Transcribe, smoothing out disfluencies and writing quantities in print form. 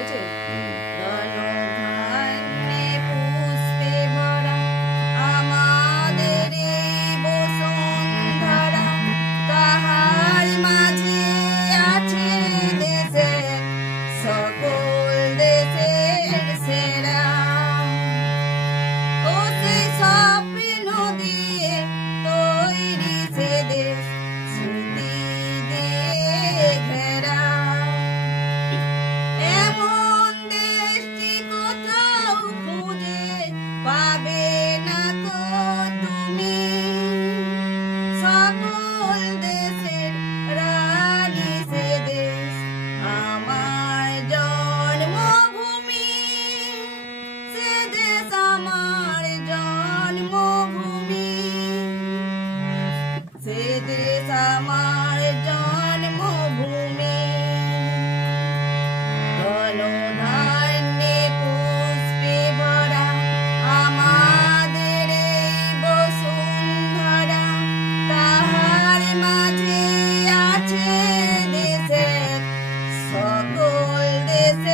হয়েছে? হুম। ধনধান্যে পুষ্পে ভরা আমাদের এই বসুন্ধরা, তাহার মাঝে আছে দেশের সকল দেশের সেরা। ও সেই স্বপ্ন দিয়ে তৈরি সে দেশ, স্মৃতি দিয়ে ঘেরা। এমন দেশটি কোথাও খুঁজে পাবে না কো তুমি, সকল দেশের রানী সে দেশ আমার জন্মভূমি, সে দেশ আমার জন্মভূমি, সে দেশ আমার জন্মভূমি। ধনধান্যে পুষ্পে ভরা আমাদের এই বসুন্ধরা, তাহার মাঝে আছে দেশের সকল দেশের